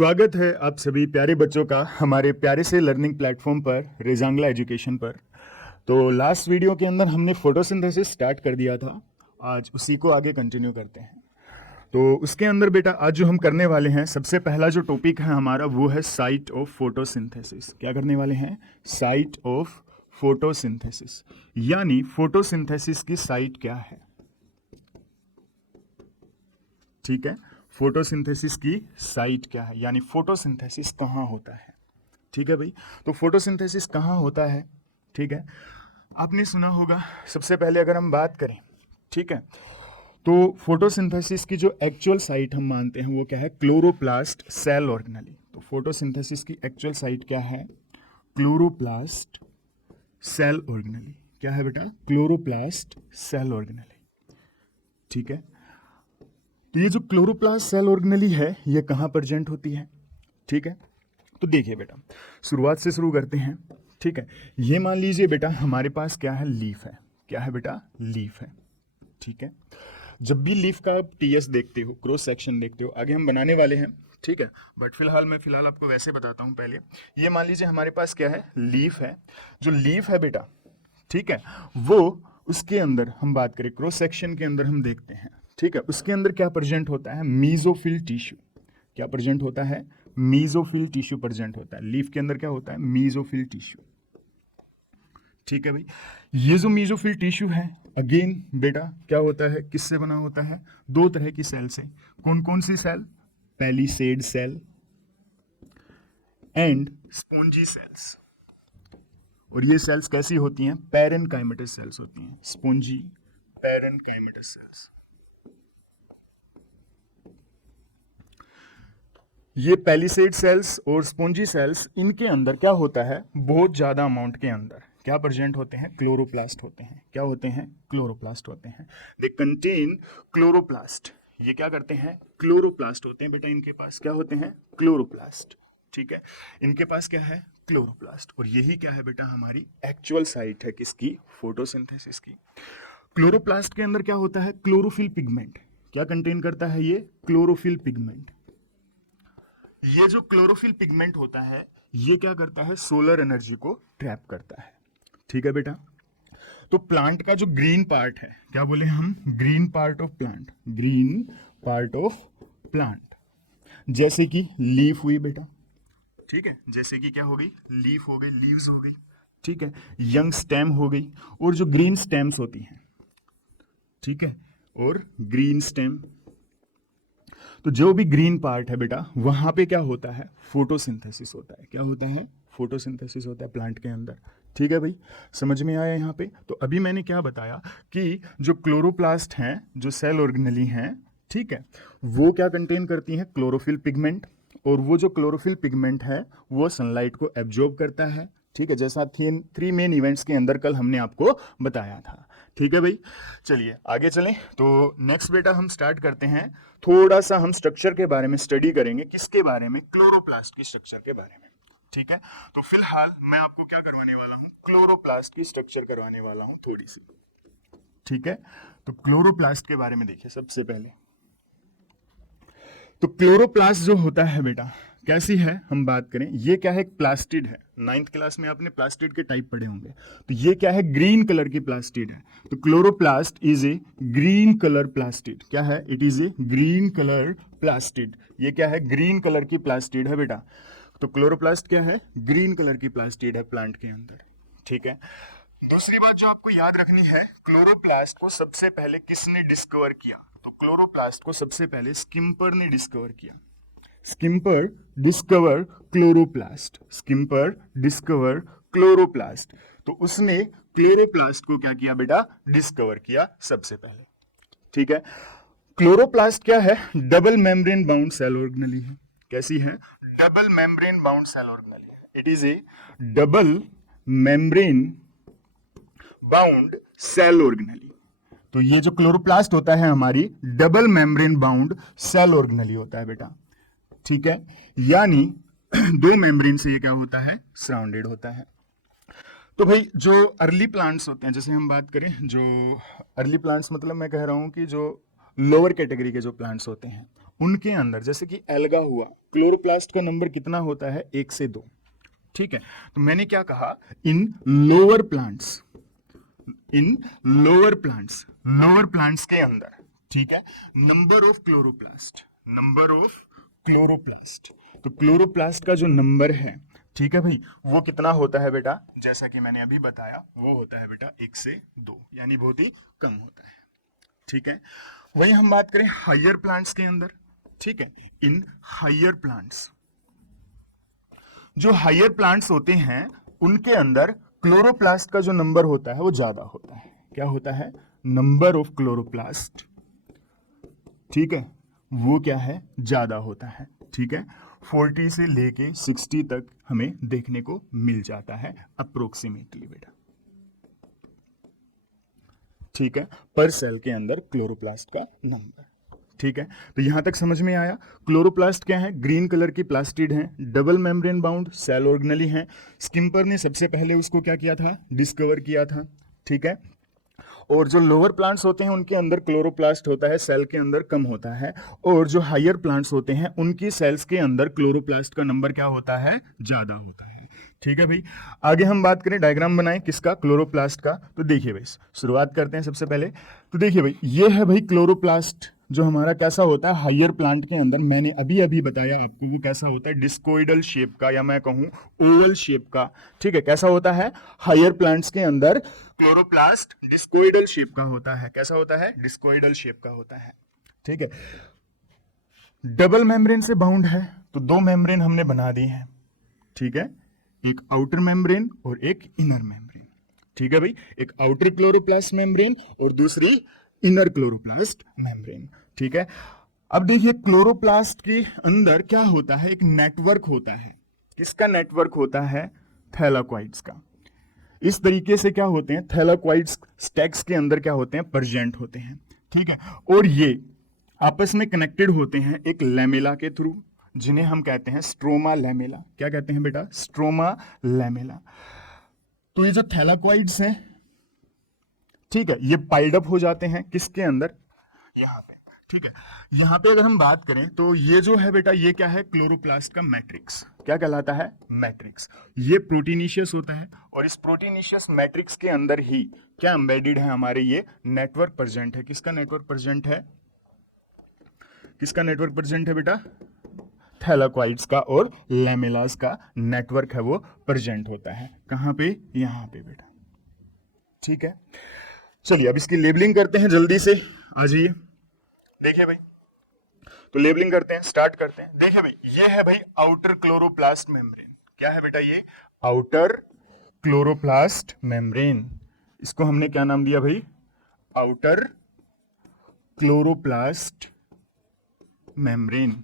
स्वागत है आप सभी प्यारे बच्चों का हमारे प्यारे से लर्निंग प्लेटफॉर्म पर रेजांगला एजुकेशन पर। तो लास्ट वीडियो के अंदर हमने फोटोसिंथेसिस स्टार्ट कर दिया था, आज उसी को आगे कंटिन्यू करते हैं। तो उसके अंदर बेटा आज जो हम करने वाले हैं, सबसे पहला जो टॉपिक है हमारा वो है साइट ऑफ फोटोसिंथेसिस। क्या करने वाले हैं? साइट ऑफ फोटोसिंथेसिस, यानी फोटोसिंथेसिस की साइट क्या है। ठीक है, फोटोसिंथेसिस की साइट क्या है, यानी फोटोसिंथेसिस कहाँ होता है। ठीक है भाई, तो फोटोसिंथेसिस कहाँ होता है। ठीक है, आपने सुना होगा। सबसे पहले अगर हम बात करें, ठीक है, तो फोटोसिंथेसिस की जो एक्चुअल साइट हम मानते हैं वो क्या है? Chloroplast cell organelle. तो फोटोसिंथेसिस की एक्चुअल साइट क्या है? Chloroplast cell organelle. क्या है बेटा? Chloroplast cell organelle. ठीक है, तो ये जो क्लोरोप्लास्ट सेल ऑर्गेनेली है ये कहाँ प्रेजेंट होती है? ठीक है, तो देखिए बेटा, शुरुआत से शुरू करते हैं। ठीक है, ये मान लीजिए बेटा हमारे पास क्या है? लीफ है। क्या है बेटा? लीफ है। ठीक है, जब भी लीफ का आप टीएस देखते हो, क्रॉस सेक्शन देखते हो, आगे हम बनाने वाले हैं। ठीक है, बट फिलहाल आपको वैसे बताता हूँ। पहले ये मान लीजिए हमारे पास क्या है? लीफ है। जो लीफ है बेटा, ठीक है, वो उसके अंदर हम बात करें, क्रॉस सेक्शन के अंदर हम देखते हैं। ठीक है, उसके अंदर क्या प्रेजेंट होता है? Mesophyll tissue. क्या प्रेजेंट होता है? मीजोफिल टिश्यू प्रेजेंट होता है। लीफ के अंदर क्या होता है? Mesophyll tissue. ठीक है भाई, ये जो मीजोफिल टिश्यू है अगेन बेटा क्या होता है? किससे बना होता है? दो तरह की सेल से। कौन कौन सी cell? Palisade cell and spongy cells. और ये सेल्स कैसी होती हैं? पैरेनकाइमेटस सेल्स होती हैं। Spongy parenchymatous sales. ये पैलिसेड सेल्स और स्पोंजी सेल्स, इनके अंदर क्या होता है? बहुत ज्यादा अमाउंट के अंदर क्या प्रेजेंट होते हैं? क्लोरोप्लास्ट होते हैं। क्या होते हैं? क्लोरोप्लास्ट होते हैं। They contain chloroplast. ये क्या करते हैं? क्लोरोप्लास्ट होते हैं बेटा। इनके पास क्या होते हैं? क्लोरोप्लास्ट। ठीक है, इनके पास क्या है? क्लोरोप्लास्ट। और यही क्या है बेटा? हमारी एक्चुअल साइट है किसकी? फोटोसिंथेसिस की। क्लोरोप्लास्ट के अंदर क्या होता है? Chlorophyll pigment. क्या कंटेन करता है ये? Chlorophyll pigment. ये जो क्लोरोफिल पिगमेंट होता है ये क्या करता है? सोलर एनर्जी को ट्रैप करता है। ठीक है बेटा, तो प्लांट का जो ग्रीन पार्ट है, क्या बोले हम? Green part of plant. Green part of plant, जैसे कि लीफ हुई बेटा। ठीक है, जैसे कि क्या हो गई? लीफ हो गई, लीव्स हो गई। ठीक है, यंग स्टेम हो गई, और जो ग्रीन स्टेम्स होती हैं। ठीक है, और ग्रीन स्टेम। तो जो भी ग्रीन पार्ट है बेटा वहां पे क्या होता है? फोटोसिंथेसिस होता है। क्या होता है? फोटोसिंथेसिस होता है प्लांट के अंदर। ठीक है भाई, समझ में आया यहाँ पे? तो अभी मैंने क्या बताया कि जो क्लोरोप्लास्ट हैं, जो सेल ऑर्गेनेली हैं, ठीक है, वो क्या कंटेन करती हैं? Chlorophyll pigment. और वो जो क्लोरोफिल पिगमेंट है वो सनलाइट को एब्जॉर्ब करता है। ठीक है, जैसा थ्री मेन इवेंट्स के अंदर कल हमने आपको बताया था। ठीक है भाई, चलिए आगे चलें। तो नेक्स्ट बेटा हम स्टार्ट करते हैं। थोड़ा सा हम स्ट्रक्चर के बारे में स्टडी करेंगे। किसके बारे में? क्लोरोप्लास्ट की स्ट्रक्चर के बारे में। ठीक है, तो फिलहाल मैं आपको क्या करवाने वाला हूं? क्लोरोप्लास्ट की स्ट्रक्चर करवाने वाला हूं थोड़ी सी। ठीक है, तो क्लोरोप्लास्ट के बारे में देखिए सबसे पहले। तो क्लोरोप्लास्ट जो होता है बेटा कैसी है हम बात करें, ये क्या है? प्लास्टिड है। 9th क्लास में आपने प्लास्टिड के टाइप पढ़े होंगे। तो ये क्या है? ग्रीन कलर की प्लास्टिड है। तो chloroplast is a green colour plastid. क्या है? It is A green colour plastid. ये क्या है? ग्रीन कलर की प्लास्टिड है बेटा। तो क्लोरोप्लास्ट क्या है? ग्रीन कलर की प्लास्टिड है प्लांट के अंदर। ठीक है, दूसरी बात जो आपको याद रखनी है, क्लोरोप्लास्ट को सबसे पहले किसने डिस्कवर किया? तो क्लोरोप्लास्ट को सबसे पहले स्किम्पर ने डिस्कवर किया। Schimper discover chloroplast. Schimper discover chloroplast. तो उसने क्लोरोप्लास्ट को क्या किया बेटा? डिस्कवर किया सबसे पहले। ठीक है, क्लोरोप्लास्ट क्या है? Double membrane bound cell organelle है। कैसी है? Double membrane bound cell organelle है। It is a double membrane bound cell organelle. तो ये जो क्लोरोप्लास्ट होता है हमारी double membrane bound cell organelle होता है बेटा। ठीक है, यानी दो मेम्ब्रेन से ये क्या होता है? सराउंडेड होता है। तो भाई जो अर्ली प्लांट्स होते हैं, जैसे हम बात करें, जो अर्ली प्लांट्स मतलब मैं कह रहा हूं कि जो लोअर कैटेगरी के जो प्लांट्स होते हैं उनके अंदर, जैसे कि एल्गा हुआ, क्लोरोप्लास्ट का नंबर कितना होता है? 1 से 2। ठीक है, तो मैंने क्या कहा, इन लोअर प्लांट्स, इन लोअर प्लांट्स के अंदर, ठीक है, number of chloroplast, number of chloroplast, तो क्लोरोप्लास्ट का जो नंबर है, ठीक है भाई, वो कितना होता है बेटा? जैसा कि मैंने अभी बताया, वो होता है बेटा 1 से 2, यानी बहुत ही कम होता है। ठीक है, वही हम बात करें हायर प्लांट्स के अंदर, ठीक है, इन हायर प्लांट्स, जो हायर प्लांट्स होते हैं उनके अंदर क्लोरोप्लास्ट का जो नंबर होता है वो ज्यादा होता है। क्या होता है? नंबर ऑफ क्लोरोप्लास्ट, ठीक है, वो क्या है? ज्यादा होता है। ठीक है, 40 से लेके 60 तक हमें देखने को मिल जाता है अप्रोक्सीमेटली बेटा। ठीक है, पर सेल के अंदर क्लोरोप्लास्ट का नंबर। ठीक है, तो यहां तक समझ में आया। क्लोरोप्लास्ट क्या है? ग्रीन कलर की प्लास्टिड है, double membrane bound cell organelle है। स्किम्पर ने सबसे पहले उसको क्या किया था? डिस्कवर किया था। ठीक है, और जो लोअर प्लांट्स होते हैं उनके अंदर क्लोरोप्लास्ट होता है, सेल के अंदर कम होता है, और जो हायर प्लांट्स होते हैं उनकी सेल्स के अंदर क्लोरोप्लास्ट का नंबर क्या होता है? ज्यादा होता है। ठीक है भाई, आगे हम बात करें, डायग्राम बनाएं किसका? क्लोरोप्लास्ट का। तो देखिए भाई, शुरुआत करते हैं सबसे पहले। तो देखिए भाई, ये है भाई क्लोरोप्लास्ट, जो हमारा कैसा होता है हायर प्लांट के अंदर। मैंने अभी अभी बताया आपको कि कैसा होता है, डिस्कोइडल शेप का, या मैं कहूं ओवल शेप का। ठीक है, कैसा होता है? हायर प्लांट्स के अंदर क्लोरोप्लास्ट डिस्कोइडल शेप का होता है। कैसा होता है? डिस्कोइडल शेप का होता है। ठीक है, डबल मेम्ब्रेन से बाउंड है, तो 2 मेम्ब्रेन हमने बना दी है। ठीक है, एक आउटर मेम्ब्रेन और एक इनर मेम्ब्रेन। ठीक है भाई, एक आउटर क्लोरोप्लास्ट मेम्ब्रेन और दूसरी इनर क्लोरोप्लास्ट मेम्ब्रेन। ठीक है, अब देखिए क्लोरोप्लास्ट के अंदर क्या होता है? एक नेटवर्क होता है। किसका नेटवर्क होता है? थैलाकोइड्स का। इस तरीके से क्या होते हैं? थैलाकोइड्स स्टैक्स के अंदर क्या होते हैं? प्रेजेंट होते हैं। ठीक है, और ये आपस में कनेक्टेड होते हैं एक लैमेला के थ्रू, जिन्हें हम कहते हैं स्ट्रोमा लैमेला। क्या कहते हैं बेटा? Stroma lamella. तो ये जो थैलाकोइड्स हैं, ठीक है, ये पाइल्ड अप हो जाते हैं किसके अंदर? यहाँ पे। ठीक है, यहाँ पे अगर हम बात करें तो ये जो है बेटा, ये क्या है? क्लोरोप्लास्ट का मैट्रिक्स। क्या कहलाता है? मैट्रिक्स। ये प्रोटीनिशियस होता है, और इस प्रोटीनिशियस मैट्रिक्स के अंदर ही क्या एम्बेडेड है? हमारे ये नेटवर्क प्रेजेंट है। किसका नेटवर्क प्रेजेंट है? किसका नेटवर्क प्रेजेंट है बेटा? थैलाकोइड्स का और लैमेलास का नेटवर्क है, वो प्रेजेंट होता है। कहां पे? यहां पे बेटा। ठीक है, चलिए अब इसकी लेबलिंग करते हैं जल्दी से। आ जाइए, देखिए भाई, तो लेबलिंग करते हैं, स्टार्ट करते हैं। देखिए भाई, ये है भाई आउटर क्लोरोप्लास्ट मेम्ब्रेन। क्या है बेटा? ये आउटर क्लोरोप्लास्ट मेम्ब्रेन। इसको हमने क्या नाम दिया भाई? Outer chloroplast membrane.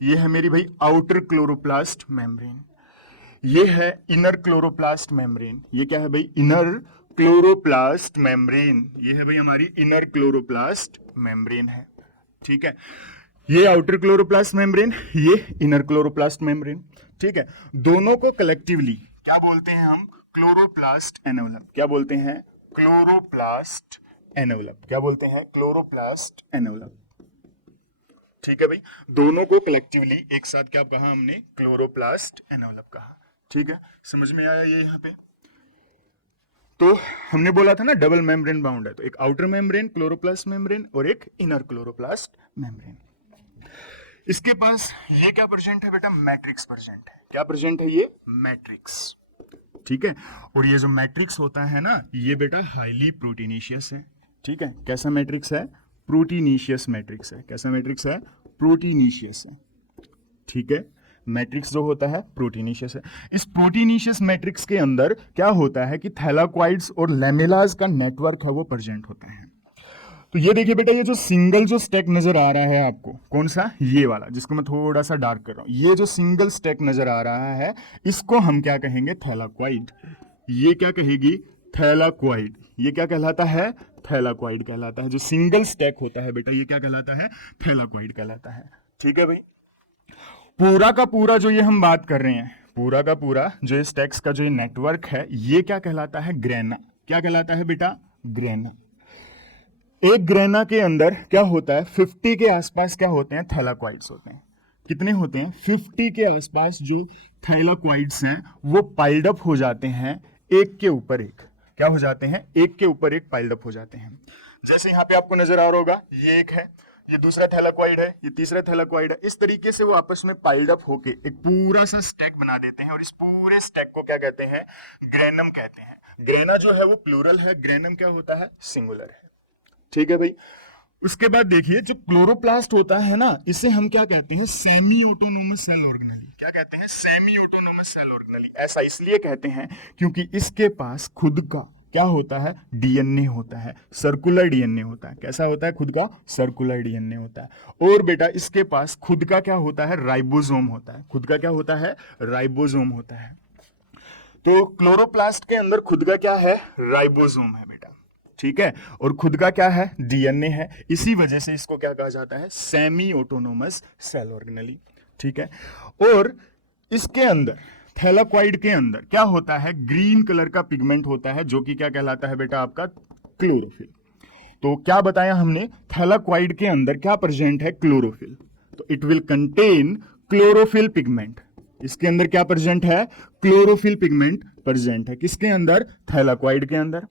ये है मेरी भाई आउटर क्लोरोप्लास्ट मेम्ब्रेन। ये है इनर क्लोरोप्लास्ट मेम्ब्रेन। ये क्या है भाई? Inner chloroplast membrane. ये है भाई हमारी इनर क्लोरोप्लास्ट मेम्ब्रेन है। ठीक है, ये आउटर क्लोरोप्लास्ट मेम्ब्रेन, ये इनर क्लोरोप्लास्ट मेम्ब्रेन। ठीक है, दोनों को कलेक्टिवली क्या बोलते हैं हम? Chloroplast envelope. क्या बोलते हैं? Chloroplast envelope. क्या बोलते हैं? Chloroplast envelope. ठीक है भाई, दोनों को कलेक्टिवली एक साथ क्या कहा हमने? क्लोरोप्लास्ट एनवलप कहा। ठीक है, समझ में आया ये यहाँ पे? तो हमने बोला था ना डबल मेम्ब्रेन बाउंड है, तो एक आउटर मेम्ब्रेन क्लोरोप्लास्ट मेम्ब्रेन और एक इनर क्लोरोप्लास्ट मेम्ब्रेन। इसके पास ये क्या प्रेजेंट है बेटा? मैट्रिक्स प्रेजेंट है। क्या प्रेजेंट है? ये मैट्रिक्स। ठीक है, और ये जो मैट्रिक्स होता है ना, ये बेटा हाईली प्रोटीनिशियस है। ठीक है, कैसा मैट्रिक्स है? प्रोटीनिशियस मैट्रिक्स है। कैसा मैट्रिक्स है? प्रोटीनिशियस है। ठीक है, मैट्रिक्स जो होता है प्रोटीनिशियस है। इस प्रोटीनिशियस मैट्रिक्स के अंदर क्या होता है कि थैलाकोइड्स और लैमेलास का नेटवर्क है, वो प्रेजेंट होता है। तो ये देखिए बेटा, ये जो सिंगल जो स्टैक नजर आ रहा है आपको, कौन सा? ये वाला, जिसको मैं थोड़ा सा डार्क कर रहा हूं। ये जो सिंगल स्टैक नजर आ रहा है, इसको हम क्या कहेंगे? थैलाकोइड। ये क्या कहेगी? थैलाकोइड। ये क्या कहलाता है? थैलाकोइड कहलाता है। जो सिंगल स्टैक होता है बेटा, ये क्या कहलाता है? थैलाकोइड कहलाता है। ठीक है भाई, पूरा का पूरा जो ये हम बात कर रहे हैं, पूरा का पूरा जो इस स्टैक्स का जो नेटवर्क है, ये क्या कहलाता है? ग्रेना। क्या कहलाता है बेटा? ग्रेना। एक ग्रेना के अंदर क्या होता है, 50 के आसपास क्या होते हैं, थैलाक्वाइड्स होते हैं। कितने होते हैं, 50 के आसपास जो थैलाक्वाइड्स हैं वो पाइल्ड अप हो जाते हैं एक के ऊपर एक। क्या हो जाते हैं, एक के ऊपर एक पाइल्ड अप हो जाते हैं। जैसे यहाँ पे आपको नजर आ रहा होगा, ये एक है, ये दूसरा थैलाक्वाइड है, ये तीसरा थैलाक्वाइड है। इस तरीके से वो आपस में पाइल्ड अप होके एक पूरा सा स्टैक बना देते हैं और इस पूरे स्टैक को क्या कहते हैं, ग्रेनम कहते हैं। ग्रेना जो है वो प्लूरल है, ग्रेनम क्या होता है, सिंगुलर है। ठीक है भाई। उसके बाद देखिए जो क्लोरोप्लास्ट होता है ना, इसे हम क्या कहते हैं, सेमी ऑटोनोमस सेल ऑर्गेनेली। क्या कहते हैं, सेमी ऑटोनोमस सेल ऑर्गेनेली। ऐसा इसलिए कहते हैं क्योंकि इसके पास खुद का क्या होता है, डीएनए होता है, सर्कुलर डीएनए होता है। कैसा होता है, खुद का सर्कुलर डीएनए होता है। और बेटा इसके पास खुद का क्या होता है, राइबोसोम होता है। खुद का क्या होता है, राइबोसोम होता है। तो क्लोरोप्लास्ट के अंदर खुद का क्या है, राइबोसोम है बेटा। ठीक है, और खुद का क्या है, डीएनए है। इसी वजह से इसको क्या कहा जाता है, सेमी ऑटोनोमस सेल ऑर्गेनेली। ठीक है, और इसके अंदर थैलाक्वाइड के अंदर क्या होता है, ग्रीन कलर का पिगमेंट होता है जो कि क्या कहलाता है बेटा, आपका क्लोरोफिल। तो क्या बताया हमने, थैलाक्वाइड के अंदर क्या प्रेजेंट है, क्लोरोफिल। तो it will contain chlorophyll pigment. इसके अंदर क्या प्रेजेंट है, क्लोरोफिल पिगमेंट प्रेजेंट है। किसके अंदर, थैलाक्वाइड के अंदर।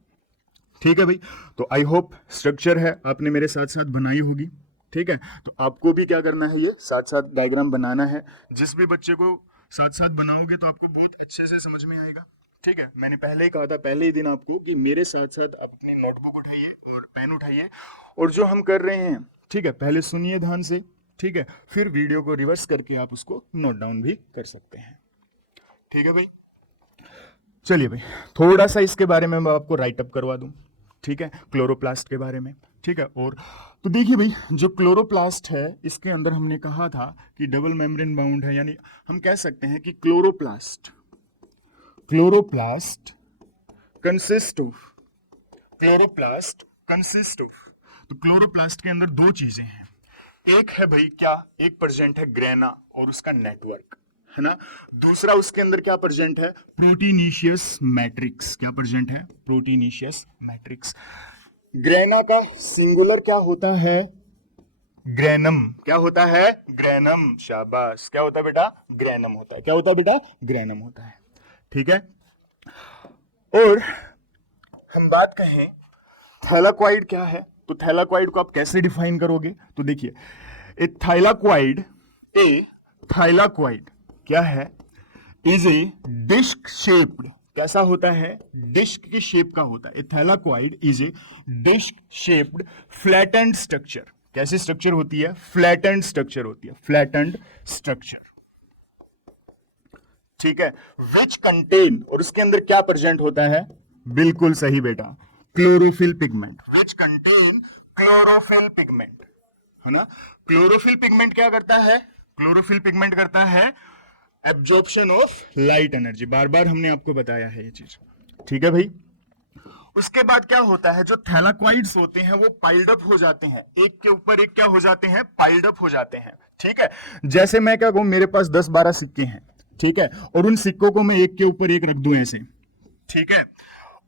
ठीक है भाई। तो आई होप स्ट्रक्चर है आपने मेरे साथ साथ बनाई होगी। ठीक है, तो आपको भी क्या करना है, ये साथ साथ डायग्राम बनाना है। जिस भी बच्चे को साथ साथ बनाओगे तो आपको बहुत अच्छे से समझ में आएगा। ठीक है, मैंने पहले ही कहा था पहले ही दिन आपको कि मेरे साथ साथ आप अपनी नोटबुक उठाइए और पेन उठाइए और जो हम कर रहे हैं, ठीक है, पहले सुनिए ध्यान से। ठीक है, फिर वीडियो को रिवर्स करके आप उसको नोट डाउन भी कर सकते हैं। ठीक है भाई, चलिए भाई थोड़ा सा इसके बारे में मैं आपको राइट अप करवा दूं। ठीक है, क्लोरोप्लास्ट के बारे में। ठीक है, और तो देखिए भाई जो क्लोरोप्लास्ट है इसके अंदर हमने कहा था कि डबल मेम्ब्रेन बाउंड है, यानी हम कह सकते हैं कि क्लोरोप्लास्ट कंसिस्ट ऑफ तो क्लोरोप्लास्ट के अंदर दो चीजें हैं। एक है भाई क्या, एक प्रेजेंट है ग्रेना और उसका नेटवर्क, है ना। दूसरा उसके अंदर क्या प्रेजेंट है, प्रोटीनीशियस मैट्रिक्स। क्या प्रेजेंट है, प्रोटीनीशियस मैट्रिक्स। ग्रेना का सिंगुलर क्या होता है, ग्रेनम। क्या होता है, ग्रेनम। शाबाश, क्या होता है बेटा, ग्रेनम होता है। क्या होता है बेटा, ग्रेनम होता है। ठीक है, और हम बात कहें थैलाक्वाइड क्या है, तो थैलाक्वाइड को आप कैसे डिफाइन करोगे, तो देखिए ए थैलाक्वाइड क्या है, इज ए डिस्क शेप्ड। कैसा होता है, डिस्क की शेप का होता है। A thylakoid is a disc shaped flattened structure. कैसी स्ट्रक्चर होती है, फ्लैटेंड स्ट्रक्चर होती है, फ्लैटेंड स्ट्रक्चर। ठीक है, विच कंटेन, और उसके अंदर क्या प्रेजेंट होता है, बिल्कुल सही बेटा, chlorophyll pigment. Which contain chlorophyll pigment, है ना। क्लोरोफिल पिगमेंट क्या करता है, क्लोरोफिल पिगमेंट करता है एब्जॉर्प्शन ऑफ लाइट एनर्जी। बार बार हमने आपको बताया है ये चीज। ठीक है भाई, उसके बाद क्या होता है, जो थैलाक्वाइड्स होते हैं वो पाइल्ड अप हो जाते हैं, एक के ऊपर एक क्या हो जाते हैं, पाइल्ड अप हो जाते हैं। ठीक है, जैसे मैं क्या कहूं, मेरे पास 10-12 सिक्के हैं, ठीक है, और उन सिक्कों को मैं एक के ऊपर एक रख दूं ऐसे। ठीक है,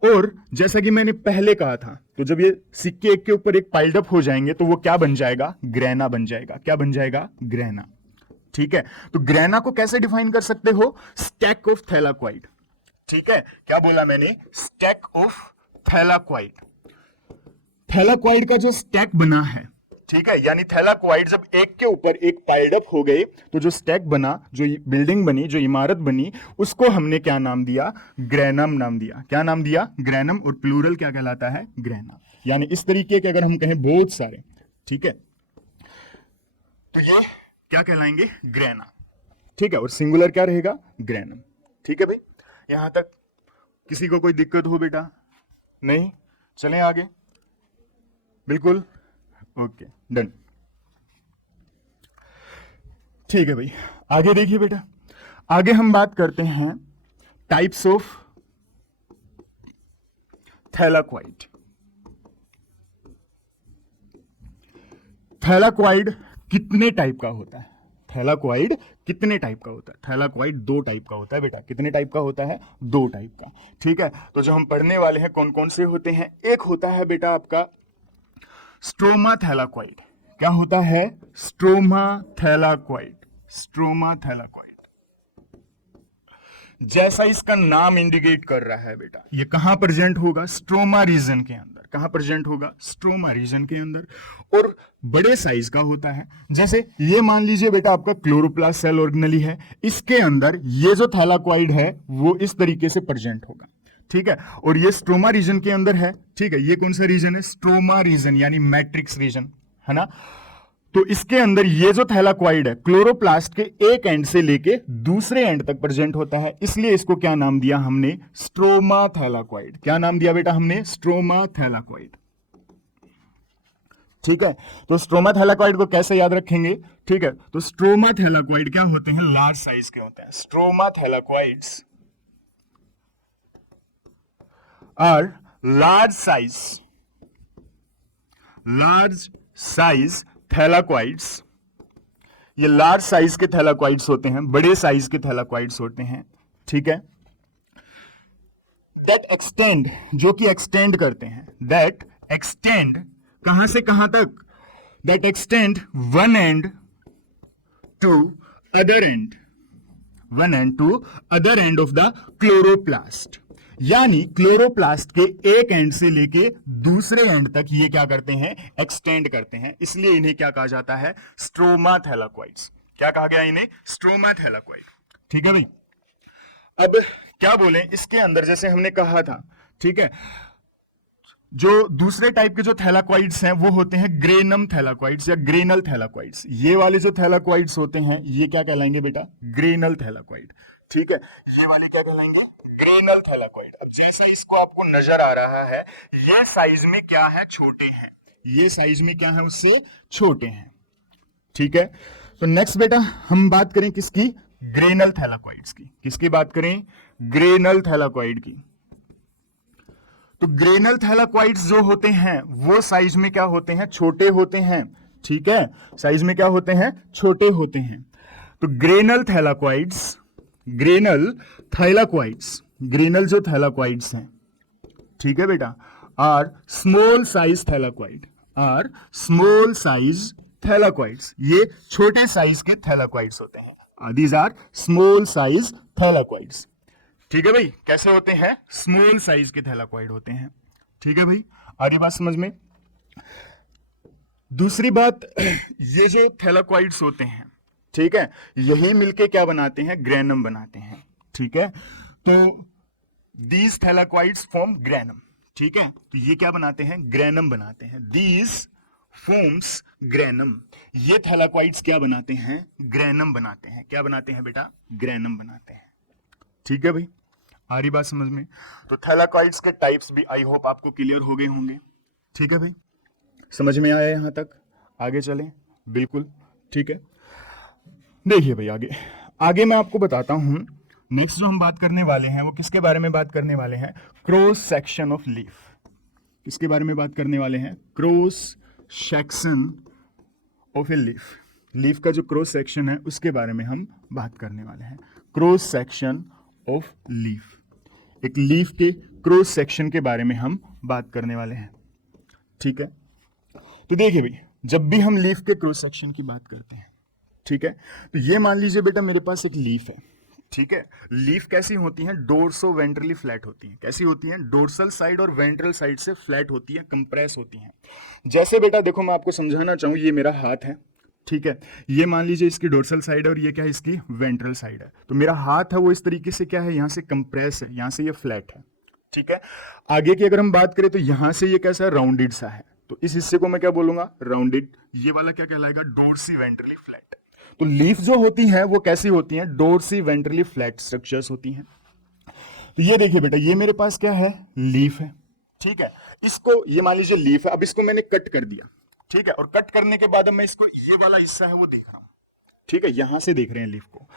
और जैसा कि मैंने पहले कहा था, तो जब ये सिक्के एक के ऊपर एक पाइल्ड अप हो जाएंगे तो वो क्या बन जाएगा, ग्रेना बन जाएगा। क्या बन जाएगा, ग्रेना। ठीक है, तो ग्रेना को कैसे डिफाइन कर सकते हो, स्टैक ऑफ थैलाक्वाइड। ठीक है, क्या बोला मैंने, स्टैक ऑफ थैलाक्वाइड। थैलाक्वाइड का जो स्टैक बना है, ठीक है, यानी थैलाक्वाइड जब एक के ऊपर एक पाइल्ड अप हो गए तो जो स्टैक बना, जो बिल्डिंग बनी, जो इमारत बनी, उसको हमने क्या नाम दिया, ग्रेनम नाम दिया। क्या नाम दिया, ग्रेनम। और प्लूरल क्या कहलाता है, ग्रेना। यानी इस तरीके के अगर हम कहें बहुत सारे, ठीक है, तो ये क्या कहलाएंगे, ग्रेना। ठीक है, और सिंगुलर क्या रहेगा, ग्रेनम। ठीक है भाई, यहां तक किसी को कोई दिक्कत हो बेटा, नहीं, चलें आगे, बिल्कुल ओके, डन। ठीक है भाई, आगे देखिए बेटा, आगे हम बात करते हैं टाइप्स ऑफ थैलाक्वाइड। थैलाक्वाइड कितने टाइप का होता है, थैलाक्वाइड कितने टाइप का होता है, थैलाक्वाइड 2 टाइप का होता है बेटा। कितने टाइप का होता है, 2 टाइप का। ठीक है, तो जो हम पढ़ने वाले हैं कौन कौन से होते हैं, एक होता है बेटा आपका स्ट्रोमा थैलाकॉइड। क्या होता है? Stroma thylakoid. स्ट्रोमा थैलाकॉइड जैसा इसका नाम इंडिकेट कर रहा है बेटा, ये कहां प्रेजेंट होगा? स्ट्रोमा रीजन के अंदर। कहां प्रेजेंट होगा? स्ट्रोमा रीजन के अंदर। और बड़े साइज का होता है। जैसे ये मान लीजिए बेटा आपका क्लोरोप्लास्ट सेल ऑर्गेनली है, इसके अंदर ये जो थैलाकॉइड है वो इस तरीके से प्रेजेंट होगा, ठीक है। और ये स्ट्रोमा रीजन के अंदर है, ठीक है। ये कौन सा रीजन है? स्ट्रोमा रीजन यानी मैट्रिक्स रीजन, है ना। तो इसके अंदर ये जो थैलाकॉइड है क्लोरोप्लास्ट के एक एंड से लेके दूसरे एंड तक प्रेजेंट होता है, इसलिए इसको क्या नाम दिया हमने? Stroma thylakoid. क्या नाम दिया बेटा हमने? स्ट्रोमा थैलाकॉइड, ठीक है। तो स्ट्रोमा थैलाकॉइड को कैसे याद रखेंगे? ठीक है, तो स्ट्रोमा थैलाकॉइड क्या होते हैं? लार्ज साइज के होते हैं। Stroma thylakoids are large size thylakoids. ये लार्ज साइज के थैलाकॉइड्स होते हैं, बड़े साइज के थैलाकॉइड्स होते हैं, ठीक है। दैट एक्सटेंड, जो कि एक्सटेंड करते हैं, दैट एक्सटेंड कहां से कहां तक? That extend one end to other end, one end to other end of the chloroplast. यानी क्लोरोप्लास्ट के एक एंड से लेके दूसरे एंड तक ये क्या करते हैं? एक्सटेंड करते हैं। इसलिए इन्हें क्या कहा जाता है? Stroma thylakoids. क्या कहा गया इन्हें? स्ट्रोमा थैलाकॉइड, ठीक है भाई। अब क्या बोले इसके अंदर, जैसे हमने कहा था, ठीक है, जो दूसरे टाइप के जो थैलाकॉइड्स हैं वो होते हैं ग्रेनम थैलाकॉइड्स या ग्रेनल थैलाकॉइड्स। ये वाले जो थैलाकॉइड्स होते हैं ये क्या कहलाएंगे बेटा? ग्रेनल थैलाकॉइड, ठीक है। ये वाले क्या कहलाएंगे? Granal thylakoid. अब जैसा इसको आपको नजर आ रहा है, ये साइज में क्या है? छोटे हैं। ये साइज में क्या है? उससे छोटे हैं, ठीक है। तो नेक्स्ट बेटा हम बात करें किसकी? ग्रेनल थैलाकॉइड्स की। किसकी बात करें? ग्रेनल थैलाकॉइड की। तो ग्रेनल थैलाकॉइड्स जो होते हैं वो साइज में क्या होते हैं? छोटे होते हैं, ठीक है। साइज में क्या होते हैं? छोटे होते हैं। तो granal thylakoids, granal thylakoids, granal जो थैलाकॉइड्स हैं, ठीक है बेटा, are small size thylakoid, are small size thylakoids. ये छोटे साइज के थैलाकॉइड्स होते हैं। These are small size thylakoids, ठीक है भाई। कैसे होते हैं? स्मॉल साइज के थैलाकॉइड होते हैं, ठीक है भाई। आ रही बात समझ में? दूसरी बात, ये जो थैलाकॉइड्स होते हैं, ठीक है, यही मिलके क्या बनाते हैं? ग्रेनम बनाते हैं, ठीक है। तो दीज थैलाकॉइड्स फॉर्म ग्रेनम, ठीक है। तो ये क्या बनाते हैं? ग्रेनम बनाते हैं। These forms granum. ये थैलाकॉइड्स क्या बनाते हैं? ग्रेनम बनाते हैं। क्या बनाते हैं बेटा? ग्रेनम बनाते हैं, ठीक है भाई। आ रही बात समझ में? तो थैलाकॉइड्स के टाइप्स भी आई होप आपको क्लियर हो गए होंगे, ठीक है भाई। समझ में आया यहां तक? आगे चलें, बिल्कुल, ठीक है। देखिए भाई आगे आगे मैं आपको बताता हूं। नेक्स्ट जो हम बात करने वाले हैं वो किसके बारे में बात करने वाले हैं? Cross section of leaf. किसके बारे में बात करने वाले हैं? Cross section of a leaf. Leaf का जो क्रॉस सेक्शन है उसके बारे में हम बात करने वाले हैं। क्रॉस सेक्शन ऑफ लीफ, एक लीफ के क्रॉस सेक्शन के बारे में हम बात करने वाले हैं, ठीक है। तो देखिए भाई, जब भी हम लीफ के क्रॉस सेक्शन की बात करते हैं, ठीक है, तो ये मान लीजिए बेटा मेरे पास एक लीफ है, ठीक है। लीफ कैसी होती है? डोर्सो वेंट्रली फ्लैट होती है। कैसी होती है? डोर्सल साइड और वेंट्रल साइड से फ्लैट होती है, कंप्रेस होती है। जैसे बेटा देखो मैं आपको समझाना चाहूं, ये मेरा हाथ है, ठीक है। ये मान लीजिए इसकी डोर्सल साइड है और ये क्या है? इसकी वेंट्रल साइड है। तो मेरा हाथ है वो इस तरीके से क्या है? यहां से कंप्रेस है, यहां से ये फ्लैट है, ठीक है। आगे की अगर हम बात करें तो यहां से ये कैसा है? राउंडेड सा है। तो इस हिस्से को मैं क्या बोलूंगा? राउंडेड। ये वाला क्या कहलाएगा? Dorsi ventrally flat. तो लीफ जो होती है वो कैसी होती है? डोर्सी वेंट्रली फ्लैट स्ट्रक्चर्स होती हैं। तो ये देखिए बेटा, ये मेरे पास क्या है? लीफ है, ठीक है। इसको ये मान लीजिए लीफ है, अब इसको मैंने कट कर दिया, ठीक है। और कट करने के बाद मैं इसको, ये वाला हिस्सा है वो देख रहा हूं, ठीक है, यहां से देख रहे हैं लीफ को।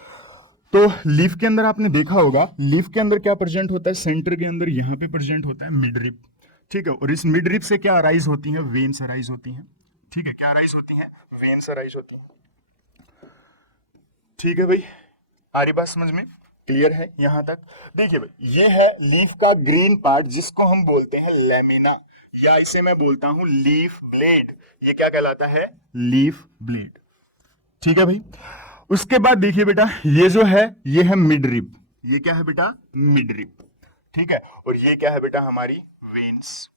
तो लीफ के अंदर आपने देखा होगा, लीफ के अंदर क्या प्रेजेंट होता है? सेंटर के अंदर यहां पे प्रेजेंट होता है मिड रिब, ठीक है। और इस मिड रिब से क्या अराइज होती है? वेन्स अराइज होती हैं, ठीक है। क्या अराइज होती हैं? वेन्स अराइज होती हैं, ठीक है भाई। आ रही बात समझ में? क्लियर है यहां तक? देखिए भाई, ये है लीफ का ग्रीन पार्ट जिसको हम बोलते हैं लेमिना, या इसे मैं बोलता हूं लीफ ब्लेड। ये क्या कहलाता है? Leaf blade. ठीक है भाई। उसके बाद देखिए बेटा, ये जो है ये है मिड रिब। ये क्या है बेटा? Mid rib. ठीक है। और ये क्या है बेटा? हमारी वेन्स।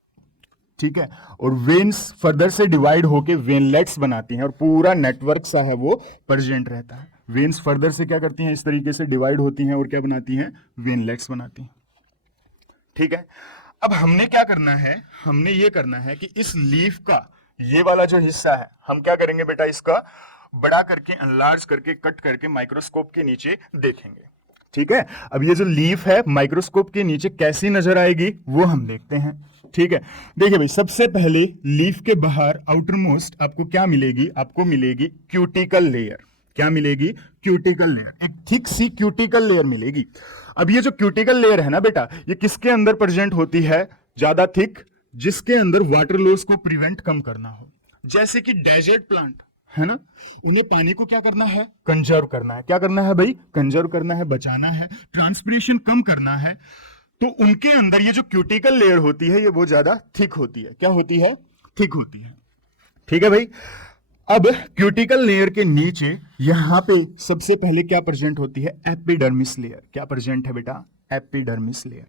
ठीक है। और वेन्स फर्दर से डिवाइड होके वेनलेट्स बनाती हैं और पूरा नेटवर्क सा है वो प्रेजेंट रहता है। वेन्स फर्दर से क्या करती हैं? इस तरीके से डिवाइड होती हैं और क्या बनाती हैं? वेनलेट्स बनाती हैं। ठीक है। अब हमने क्या करना है? हमने ये करना है कि इस लीफ का ये वाला जो हिस्सा है हम क्या करेंगे बेटा? इसका बड़ा करके, एनलार्ज करके, कट करके माइक्रोस्कोप के नीचे देखेंगे। ठीक है। अब ये जो लीफ है माइक्रोस्कोप के नीचे कैसी नजर आएगी वो हम देखते हैं। ठीक है। देखिए भाई, सबसे पहले लीफ के बाहर आउटर मोस्ट आपको क्या मिलेगी? आपको मिलेगी क्यूटिकल लेयर। क्या मिलेगी? Cuticle layer. एक थिक सी क्यूटिकल लेयर मिलेगी। अब ये जो क्यूटिकल लेयर है ना बेटा, ये किसके अंदर प्रेजेंट होती है? ज्यादा थिक, जिसके अंदर वाटर लॉस को प्रिवेंट कम करना हो। जैसे कि डेजर्ट प्लांट है ना, उन्हें पानी को क्या करना है? कंजर्व करना है। क्या करना है भाई? कंजर्व करना है, बचाना है, ट्रांसपिरेशन कम करना है। तो उनके अंदर ये जो क्यूटिकल लेयर होती है ये बहुत ज्यादा थिक होती है। क्या होती है? थिक होती है। ठीक है भाई। अब क्यूटिकल लेयर के नीचे यहां पे सबसे पहले क्या प्रेजेंट होती है? Epidermis layer. क्या प्रेजेंट है बेटा? Epidermis layer.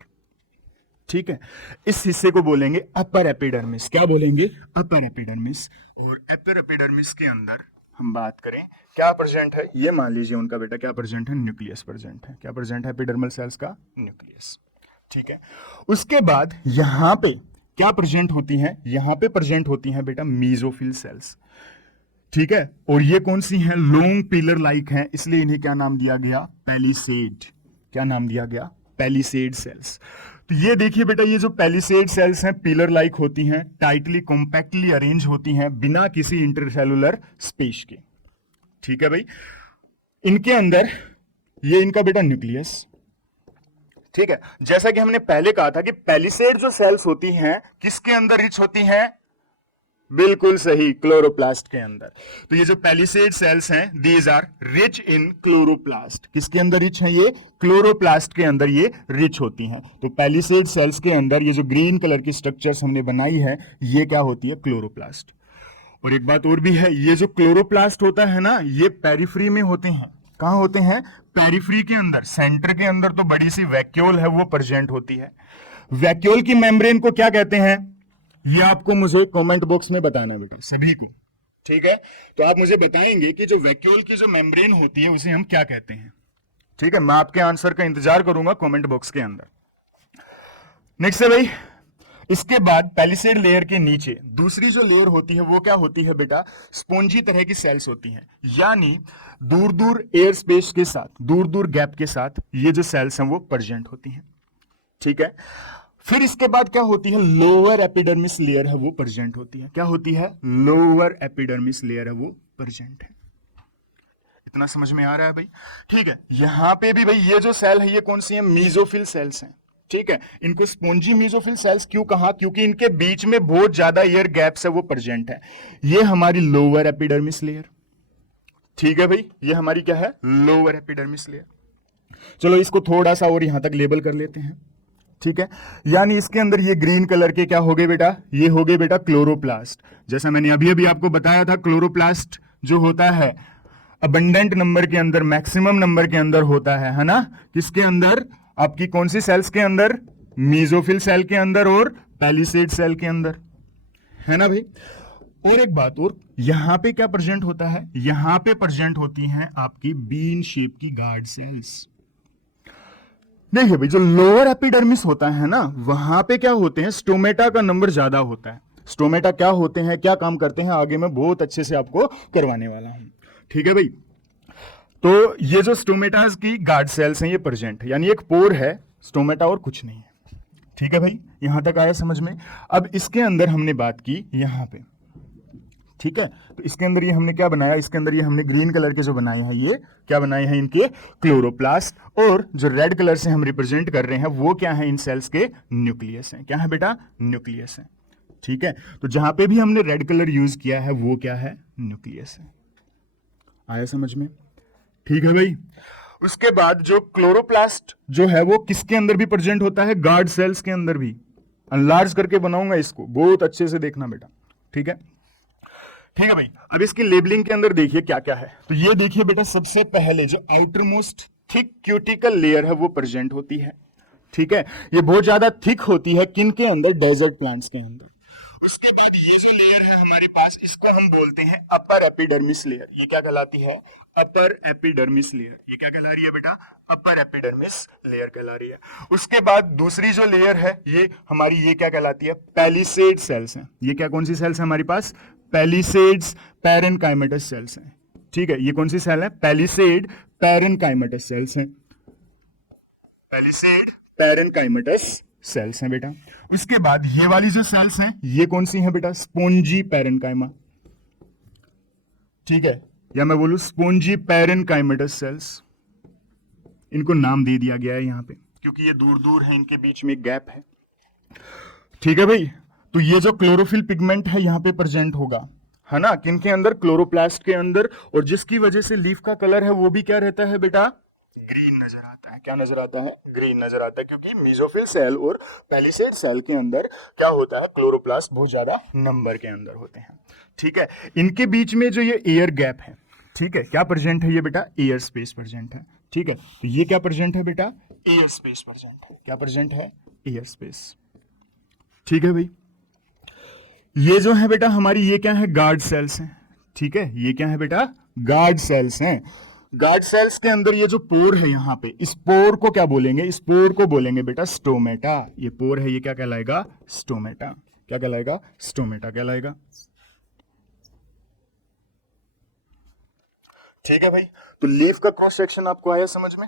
ठीक है। इस हिस्से को बोलेंगे अपर एपिडर्मिस। क्या बोलेंगे? Upper epidermis. और अपर एपिडर्मिस के अंदर हम बात करें क्या प्रेजेंट है? ये मान लीजिए उनका बेटा क्या प्रेजेंट है? न्यूक्लियस प्रेजेंट है। क्या प्रेजेंट है? एपिडर्मल सेल्स का न्यूक्लियस। ठीक है। उसके बाद यहां पे क्या प्रेजेंट होती है? यहां पे प्रेजेंट होती है बेटा मीजोफिल सेल्स। ठीक है। और ये कौन सी हैं? लॉन्ग पिलर लाइक हैं, इसलिए इन्हें क्या नाम दिया गया? पैलिसेड। क्या नाम दिया गया? Palisade cells. तो ये देखिए बेटा, ये जो पैलिसेड सेल्स हैं पिलर लाइक होती हैं, टाइटली कॉम्पैक्टली अरेंज होती हैं बिना किसी इंटरसेलुलर स्पेस के। ठीक है भाई। इनके अंदर ये इनका बेटा न्यूक्लियस। ठीक है। जैसा कि हमने पहले कहा था कि पैलिसेड जो सेल्स होती हैं किसके अंदर रिच होती हैं? बिल्कुल सही, क्लोरोप्लास्ट के अंदर। तो ये जो पैलिसेड सेल्स हैं these are rich in chloroplast. किसके अंदर रिच है? ये क्लोरोप्लास्ट के अंदर ये रिच होती हैं। तो पैलिसेड सेल्स के अंदर ये जो ग्रीन कलर की स्ट्रक्चर्स हमने बनाई है ये क्या होती है? क्लोरोप्लास्ट। और एक बात और भी है, ये जो क्लोरोप्लास्ट होता है ना ये पेरिफ्री में होते हैं। कहां होते हैं? पेरिफ्री के अंदर। सेंटर के अंदर तो बड़ी सी वैक्यूल है वो प्रेजेंट होती है। वैक्यूल की मेम्ब्रेन को क्या कहते हैं? ये आपको मुझे कमेंट बॉक्स में बताना बेटा सभी को। ठीक है। तो आप मुझे बताएंगे कि जो वैक्यूल की जो मेम्ब्रेन होती है उसे हम क्या कहते हैं। ठीक है। मैं आपके आंसर का इंतजार करूंगा कमेंट बॉक्स के अंदर। नेक्स्ट है भाई, इसके बाद पैलिसेड लेयर के नीचे दूसरी जो लेयर होती है वो क्या होती है बेटा? स्पॉन्जी तरह की सेल्स होती हैं, यानी दूर दूर एयर स्पेस के साथ, दूर दूर गैप के साथ ये जो सेल्स हैं वो प्रेजेंट होती हैं। ठीक है। फिर इसके बाद क्या होती है? लोअर एपिडर्मिस लेयर है वो प्रेजेंट होती है। क्या होती है? लोअर एपिडर्मिस लेयर है वो प्रेजेंट है। इतना समझ में आ रहा है भाई? ठीक है। यहां पे भी भाई ये जो सेल है ये कौन सी है? मीजोफिल सेल्स हैं। ठीक है। इनको स्पॉन्जी मीजोफिल सेल्स क्यों कहा? क्योंकि इनके बीच में बहुत ज्यादा एयर गैप्स है वो प्रेजेंट है। ये हमारी लोअर एपिडर्मिस लेयर। ठीक है भाई। ये हमारी क्या है? Lower epidermis layer. चलो इसको थोड़ा सा और यहां तक लेबल कर लेते हैं। ठीक है। यानी इसके अंदर ये ग्रीन कलर के क्या हो गए बेटा? ये हो गए बेटा क्लोरोप्लास्ट। जैसा मैंने अभी अभी आपको बताया था, क्लोरोप्लास्ट जो होता है अबंडेंट नंबर के अंदर, मैक्सिमम नंबर के अंदर होता है ना? किसके अंदर? आपकी कौन सी सेल्स के अंदर? मीजोफिल सेल के अंदर और पैलिसेड सेल के अंदर, है ना भाई? और एक बात और, यहां पे क्या प्रेजेंट होता है? यहां पे प्रेजेंट होती हैं आपकी बीन शेप की गार्ड सेल्स। देखिए भाई, जो लोअर एपिडर्मिस होता है ना वहां पे क्या होते हैं? स्टोमेटा का नंबर ज्यादा होता है। स्टोमेटा क्या होते हैं, क्या काम करते हैं, आगे मैं बहुत अच्छे से आपको करवाने वाला हूं। ठीक है भाई। तो ये जो स्टोमेटास की गार्ड सेल्स हैं ये प्रेजेंट है, यानी एक पोर है स्टोमेटा और कुछ नहीं है। ठीक है भाई, यहां तक आया समझ में? अब इसके अंदर हमने बात की यहां पे। ठीक है। तो इसके अंदर ये हमने क्या बनाया? इसके अंदर ये हमने ग्रीन कलर के जो बनाए हैं ये क्या बनाए हैं? इनके क्लोरोप्लास्ट। और जो रेड कलर से हम रिप्रेजेंट कर रहे हैं वो क्या है? इन सेल्स के न्यूक्लियस हैं। क्या है बेटा? न्यूक्लियस है। ठीक है। तो जहां पे भी हमने रेड कलर यूज किया है वो क्या है? न्यूक्लियस है। आया समझ में? ठीक है भाई। उसके बाद जो क्लोरोप्लास्ट जो है वो किसके अंदर भी प्रेजेंट होता है? गार्ड सेल्स के अंदर भी। अनलार्ज करके बनाऊंगा इसको, बहुत अच्छे से देखना बेटा। ठीक है। ठीक है भाई। अब इसकी लेबलिंग के अंदर देखिए क्या क्या है। तो ये देखिए बेटा, सबसे पहले जो outer most thick cuticle layer है वो प्रेजेंट होती है। ठीक है, ये बहुत ज्यादा थिक होती है किन के अंदर, डेजर्ट प्लांट्स के अंदर। उसके बाद ये जो लेयर है हमारे पास, इसको हम बोलते हैं अपर एपिडर्मिस लेयर। ये क्या कहलाती है, अपर एपिडर्मिस लेयर। ये क्या कहला रही है बेटा, अपर एपिडर्मिस लेयर कहला रही है। उसके बाद दूसरी जो लेयर है ये हमारी, ये क्या कहलाती है, पैलिसेड सेल्स हैं। ये क्या, कौन सी सेल्स है हमारे पास, पैलिसेड्स पैरेनकाइमेटस सेल्स हैं। ठीक है, ये कौन सी सेल है, पैलिसेड पैरेनकाइमेटस सेल्स हैं। पैलिसेड पैरेनकाइमेटस सेल्स हैं बेटा। उसके बाद ये वाली जो सेल्स हैं ये कौन सी हैं बेटा, स्पोंजी पैरेनकाइमा। ठीक है, या मैं बोलूं स्पोंजी पैरेनकाइमेटस सेल्स। इनको नाम दे दिया गया है यहां पे क्योंकि ये दूर दूर है, इनके बीच में गैप है। ठीक है भाई, तो ये जो क्लोरोफिल पिगमेंट है यहां पे प्रेजेंट होगा, है ना, किनके अंदर, क्लोरोप्लास्ट के अंदर। और जिसकी वजह से लीफ का कलर है वो भी क्या रहता है बेटा, ग्रीन नजर आता है। क्या नजर आता है, ग्रीन नजर आता है, क्योंकि मेसोफिल सेल और पैलिसेड सेल के अंदर क्या होता है, क्लोरोप्लास्ट बहुत ज्यादा नंबर के अंदर होते हैं। ठीक है, इनके बीच में जो ये एयर गैप है, ठीक है, क्या प्रेजेंट है ये बेटा, एयर स्पेस प्रेजेंट है। ठीक है, तो ये क्या प्रेजेंट है बेटा, एयर स्पेस प्रेजेंट है। क्या प्रेजेंट है, एयर स्पेस। ठीक है भाई, ये जो है बेटा हमारी, ये क्या है, गार्ड सेल्स हैं। ठीक है, ये क्या है बेटा, गार्ड सेल्स हैं। गार्ड सेल्स के अंदर ये जो पोर है यहां पे, इस पोर को क्या बोलेंगे, इस पोर को बोलेंगे बेटा स्टोमेटा। ये पोर है, ये क्या कहलाएगा, स्टोमेटा। क्या कहलाएगा, स्टोमेटा कहलाएगा। ठीक है भाई, तो लीफ का क्रॉस सेक्शन आपको आया समझ में,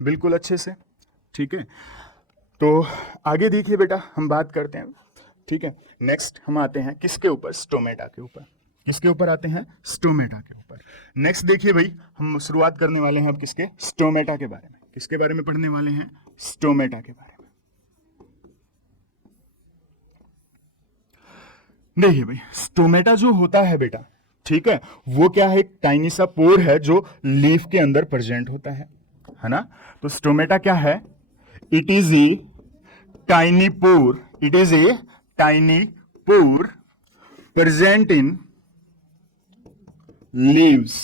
बिल्कुल अच्छे से। ठीक है, तो आगे देखिए बेटा, हम बात करते हैं। ठीक है, नेक्स्ट हम आते हैं किसके ऊपर, स्टोमेटा के ऊपर। किसके ऊपर आते हैं, स्टोमेटा के ऊपर। नेक्स्ट देखिए भाई, हम शुरुआत करने वाले हैं अब किसके, स्टोमेटा के बारे में। किसके बारे में पढ़ने वाले हैं, स्टोमेटा के बारे में। देखिए भाई, स्टोमेटा जो होता है बेटा, ठीक है, वो क्या है, एक टाइनी सा पोर है जो लीफ के अंदर प्रेजेंट होता है ना। तो स्टोमेटा क्या है, it is a tiny pore, it is a tiny pore present in leaves.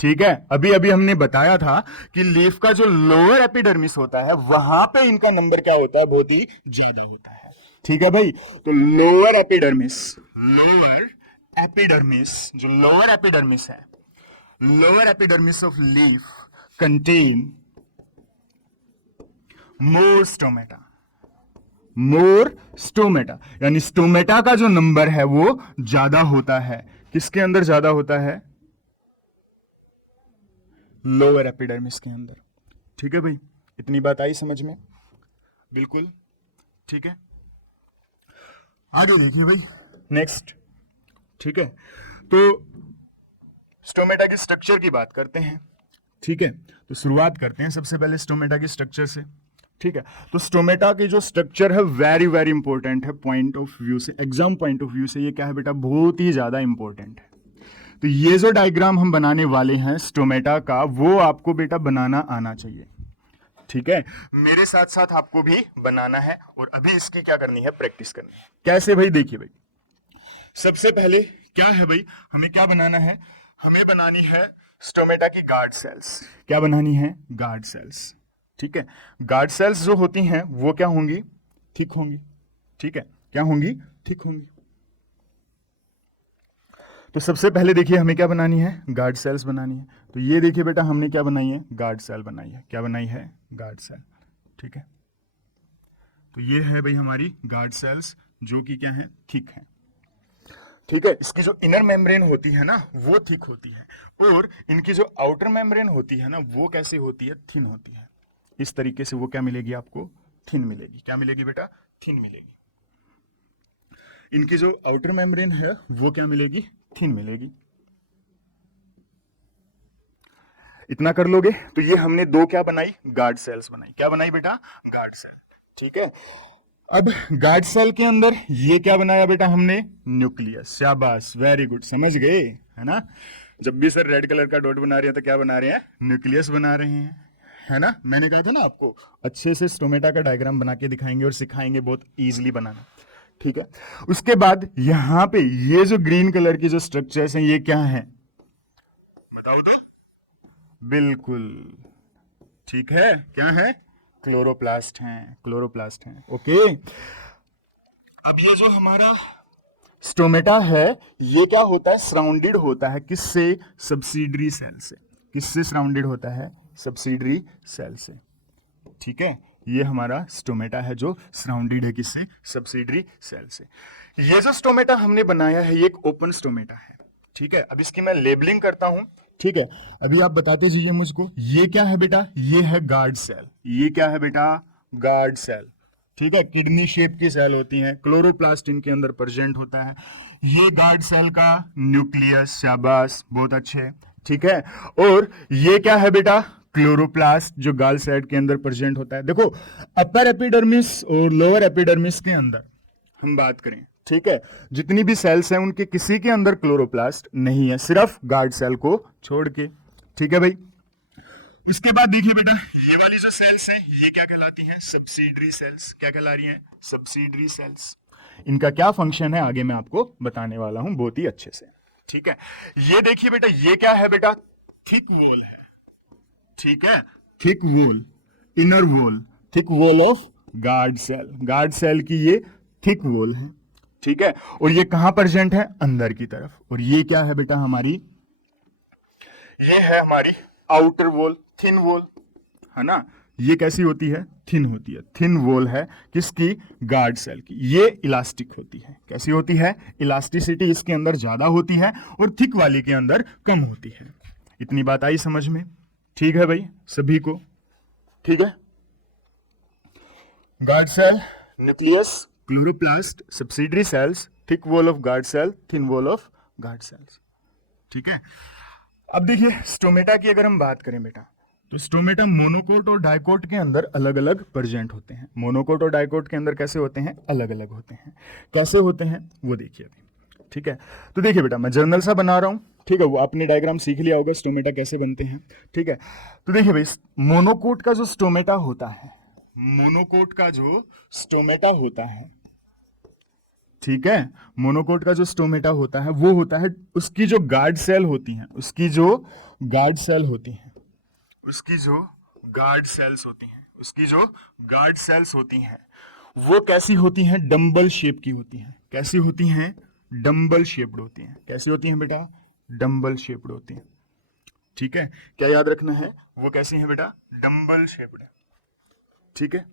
ठीक है, अभी अभी हमने बताया था कि लीफ का जो लोअर एपिडर्मिस होता है वहां पे इनका नंबर क्या होता है, बहुत ही ज्यादा होता है। ठीक है भाई, तो लोअर एपिडर्मिस, लोअर एपिडर्मिस, जो लोअर एपिडर्मिस है, lower epidermis of leaf contain more stomata, more stomata, यानी स्टोमेटा का जो नंबर है वो ज्यादा होता है। किसके अंदर ज्यादा होता है, लोअर एपिडर्मिस के अंदर। ठीक है भाई, इतनी बात आई समझ में, बिल्कुल ठीक है। आगे देखिए भाई, नेक्स्ट। ठीक है, तो स्टोमेटा की स्ट्रक्चर की बात करते हैं। ठीक है, तो शुरुआत करते हैं सबसे पहले स्टोमेटा की स्ट्रक्चर से। ठीक है, तो स्टोमेटा की जो स्ट्रक्चर है वेरी वेरी इंपॉर्टेंट है पॉइंट ऑफ व्यू से, एग्जाम पॉइंट ऑफ व्यू से ये क्या है बेटा, बहुत ही ज्यादा इंपॉर्टेंट है। तो ये जो डायग्राम हम बनाने वाले हैं स्टोमेटा का, वो आपको बेटा बनाना आना चाहिए। ठीक है, मेरे साथ साथ आपको भी बनाना है और अभी इसकी क्या करनी है, प्रैक्टिस करनी है। कैसे भाई, देखिए भाई, सबसे पहले क्या है भाई, हमें क्या बनाना है, हमें बनानी है स्टोमेटा की गार्ड सेल्स। क्या बनानी है, गार्ड सेल्स। ठीक है, गार्ड सेल्स जो होती हैं वो क्या होंगी, थिक होंगी। ठीक है, क्या होंगी, थिक होंगी। तो सबसे पहले देखिए हमें क्या बनानी है, गार्ड सेल्स बनानी है। तो ये देखिए बेटा, हमने क्या बनाई है, गार्ड सेल बनाई है। क्या बनाई है, गार्ड सेल। ठीक है, तो ये है भाई हमारी गार्ड सेल्स जो कि क्या है, थिक है। ठीक है, इसकी जो इनर मेम्ब्रेन होती है ना वो थिक होती है, और इनकी जो आउटर मेम्ब्रेन होती है ना वो कैसी होती है, थिन होती है। इस तरीके से वो क्या मिलेगी आपको, थिन मिलेगी। क्या मिलेगी बेटा, थिन मिलेगी। इनकी जो आउटर मेम्ब्रेन है वो क्या मिलेगी, थिन मिलेगी। इतना कर लोगे तो ये हमने दो क्या बनाई, गार्ड सेल्स बनाई। क्या बनाई बेटा, गार्ड सेल। ठीक है, अब गार्ड सेल के अंदर ये क्या बनाया बेटा हमने, न्यूक्लियस। शाबाश, वेरी गुड, समझ गए, है ना। जब भी सर रेड कलर का डॉट बना रहे हैं तो क्या बना रहे हैं, न्यूक्लियस बना रहे हैं, है ना। मैंने कहा था ना आपको अच्छे से स्टोमेटा का डायग्राम बना के दिखाएंगे और सिखाएंगे बहुत इजीली बनाना। ठीक है। उसके बाद यहां पे ये जो ग्रीन कलर की जो स्ट्रक्चर्स हैं ये क्या है बताओ तो। बिल्कुल ठीक है, क्या है? क्लोरोप्लास्ट हैं, क्लोरोप्लास्ट हैं। ओके, अब ये जो हमारा स्टोमेटा है ये क्या होता है? सराउंडेड होता है किससे? सब्सिडरी सेल से। किससे सराउंडेड होता है? सब्सिडरी सेल से। ठीक है, ये हमारा स्टोमेटा है जो सराउंडेड है किससे? सब्सिडरी सेल से। ये जो स्टोमेटा हमने बनाया है ये एक ओपन स्टोमेटा है। ठीक है, अब इसकी मैं लेबलिंग करता हूं। ठीक है, अभी आप बताते जाइए मुझको, ये क्या है बेटा? ये है गार्ड सेल। ये क्या है बेटा? Guard cell. ठीक है, किडनी शेप की सेल होती हैं, क्लोरोप्लास्ट इनके अंदर प्रेजेंट होता है। ये गार्ड सेल का न्यूक्लियस, शाबाश, बहुत अच्छे। ठीक है, और ये क्या है बेटा? क्लोरोप्लास्ट जो गाल सेल के अंदर प्रेजेंट होता है। देखो, अपर एपिडर्मिस और लोअर एपिडर्मिस के अंदर हम बात करें, ठीक है, जितनी भी सेल्स हैं उनके किसी के अंदर क्लोरोप्लास्ट नहीं है, सिर्फ गार्ड सेल को छोड़ के। ठीक है भाई, इसके बाद देखिए बेटा, ये वाली जो सेल्स हैं ये क्या कहलाती हैं? Subsidiary cells. क्या कहला रही हैं? Subsidiary cells. इनका क्या फंक्शन है आगे मैं आपको बताने वाला हूं बहुत ही अच्छे से। ठीक है, ये देखिए बेटा, ये क्या है बेटा? थिक वॉल है। ठीक है, thick wall, inner wall, thick wall of guard cell. Guard cell की ये थिक वॉल है। ठीक है, और ये कहां प्रेजेंट है? अंदर की तरफ। और ये क्या है बेटा? हमारी ये है हमारी आउटर वॉल, थिन वॉल, है ना। ये कैसी होती है? थिन होती है। थिन वॉल है किसकी? गार्ड सेल की। ये इलास्टिक होती है। कैसी होती है? इलास्टिसिटी इसके अंदर ज्यादा होती है और थिक वाली के अंदर कम होती है। इतनी बात आई समझ में? ठीक है भाई सभी को? ठीक है, guard cell, nucleus, chloroplast, subsidiary cells, thick wall of guard cell, thin wall of guard cells. ठीक है, अब देखिए स्टोमेटा की अगर हम बात करें बेटा, तो स्टोमेटा मोनोकोट और डाइकोट के अंदर अलग अलग प्रेजेंट होते हैं। मोनोकोट और डाइकोट के अंदर कैसे होते हैं? अलग अलग होते हैं। कैसे होते हैं वो देखिए अभी। ठीक है, तो देखिए बेटा, मैं जर्नल सा बना रहा हूं। ठीक है, वो आपने डायग्राम सीख लिया होगा स्टोमेटा कैसे बनते हैं। ठीक है, तो देखिए भाई, मोनोकोट का जो स्टोमेटा होता है, मोनोकोट का जो स्टोमेटा होता है, ठीक है, मोनोकोट का जो स्टोमेटा होता है वो होता है, उसकी जो गार्ड सेल होती हैं, उसकी जो गार्ड सेल होती हैं, उसकी जो गार्ड सेल्स होती हैं, उसकी जो गार्ड सेल्स होती हैं वो कैसी होती हैं? डंबल शेप की होती हैं। कैसी होती हैं? डंबल शेप्ड होती हैं। कैसी होती हैं बेटा? डंबल शेप्ड होती हैं। ठीक है, क्या याद रखना है? वो कैसी हैं बेटा? Dumbbell shaped. ठीक है,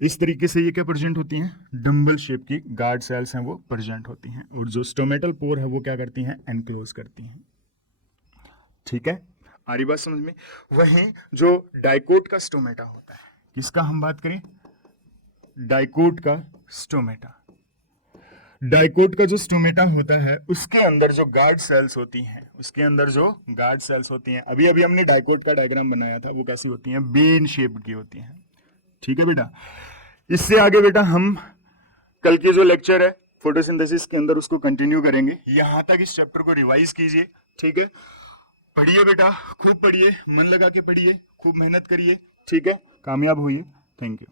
इस तरीके से ये क्या प्रेजेंट होती हैं? डंबल शेप की गार्ड सेल्स हैं वो प्रेजेंट होती हैं, और जो स्टोमेटल पोर है वो क्या करती हैं? एनक्लोज करती हैं। ठीक है, आ रही बात समझ में? वहीं जो डाइकोट का स्टोमेटा होता है, किसका हम बात करें? डाइकोट का स्टोमेटा। डाइकोट का जो स्टोमेटा होता है उसके अंदर जो गार्ड सेल्स होती हैं, उसके अंदर जो गार्ड सेल्स होती हैं, अभी अभी हमने डाइकोट का डायग्राम बनाया था, वो कैसी होती हैं? बेन शेप की होती हैं। ठीक है बेटा, इससे आगे बेटा हम कल के जो लेक्चर है फोटोसिंथेसिस के अंदर उसको कंटिन्यू करेंगे। यहां तक इस चैप्टर को रिवाइज कीजिए। ठीक है, पढ़िए बेटा, खूब पढ़िए, मन लगा के पढ़िए, खूब मेहनत करिए। ठीक है, कामयाब होइए। Thank you.